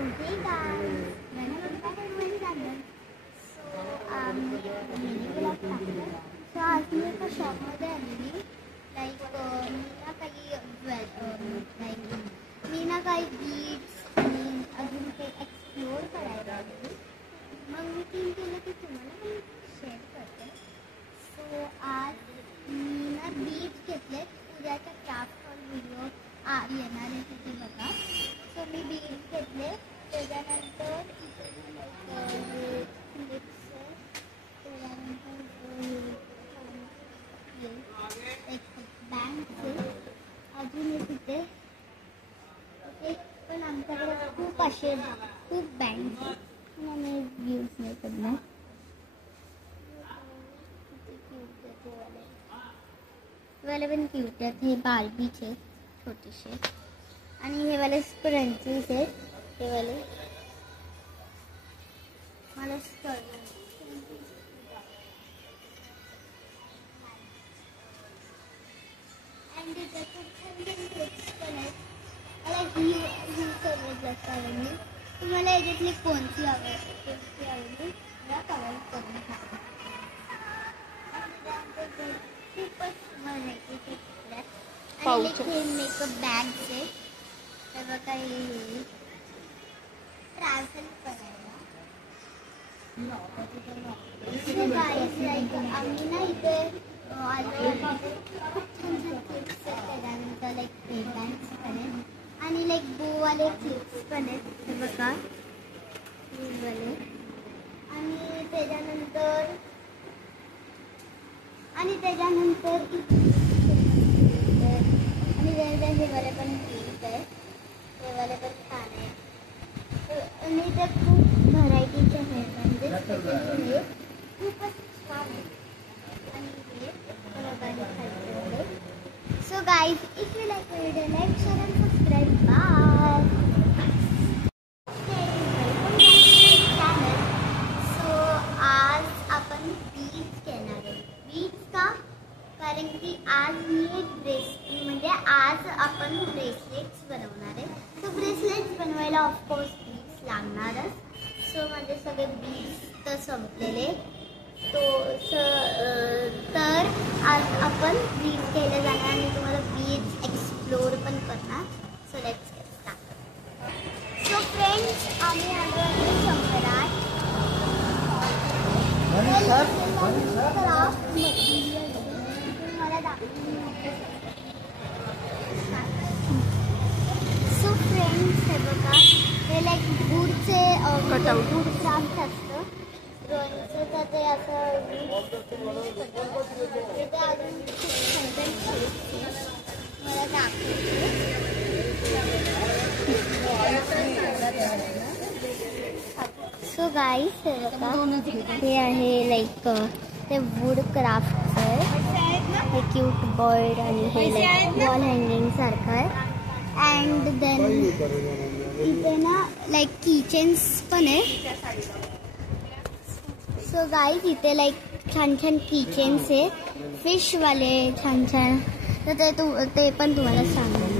So hey guys, welcome back to my channel. So mini vlog टाकलं. So आज मी एका शॉपमध्ये आलेली. मी ना काही बीट्स आणि अजून काही एक्सप्लोर करायला आलेली. मग मी तीन केलं की तुम्हाला पण शेअर करते. सो आज मी ना बीट्स घेतलेत. उद्याच्या क्राफ्ट हॉल व्हिडिओ येणार आहे तिथे बघा. सो मी बीट्स घेतले. त्याच्यानंतर अजून तिथे पण आमच्याकडे खूप बँक आम्ही यूज नाही करणार. वाले पण क्यूट आहेत. हे बार्बीचे छोटेसे आणि हे वाले स्प्रंचीज आहेत. हे वाले मला तुम्हाला याच्यातली कोणती आवडली मला कमेंट करून सांगा. खूपच व्हरायटी हे मेकअप बॅग्स आहेत. तर बघा हे ट्रॅव्हल करायला आम्ही ना इथे आलो. खूप छान क्लिप्स आहेत. त्याच्यानंतर पेन बँड्स पण आहेत आणि बोवाले क्लिप्स पण आहेत. हे बघा वाले आणि त्याच्यानंतर हे वाले पण क्लिप्स आहेत. हे वाले पण छान आहे. आणि ते खूप व्हरायटीचे आहेत. म्हणजे खूपच छान आहे. So guys, if you like my video, like, share and subscribe. Bye. Welcome back to my channel. So आज आपण बीट्स घेणार आहे. बीट्स का? कारण की आज आज आपण ब्रेसलेट्स बनवणार आहे. तो ब्रेसलेट्स बनवायला ऑफकोर्स बीट्स लागणारच. सो माझे सगळे बीट्स तर संपलेले. तर आज आपण बीट्स घ्यायला जाणार आणि तुम्हाला बीट्स एक्सप्लोर पण करणार. So let's get start. So friends, आम्ही आलो आहे शंकरात. तुम्हाला सो फ्रेंड्स, हे बघा हे वूडचे वूड क्राफ्ट असतं. ड्रॉइंगचं ते असं ते अजून मला दाखवते. सो गाईस, हे आहे ते वूड क्राफ्टचं आहे. हे क्यूट बर्ड आणि हे वॉल हँगिंग सारखं आहे. अँड देन इथे ना कीचेन्स पण आहे. सो गाईज इथे छान छान कीचेन्स आहे. फिशवाले छान छान. तर ते पण तुम्हाला सांगेन.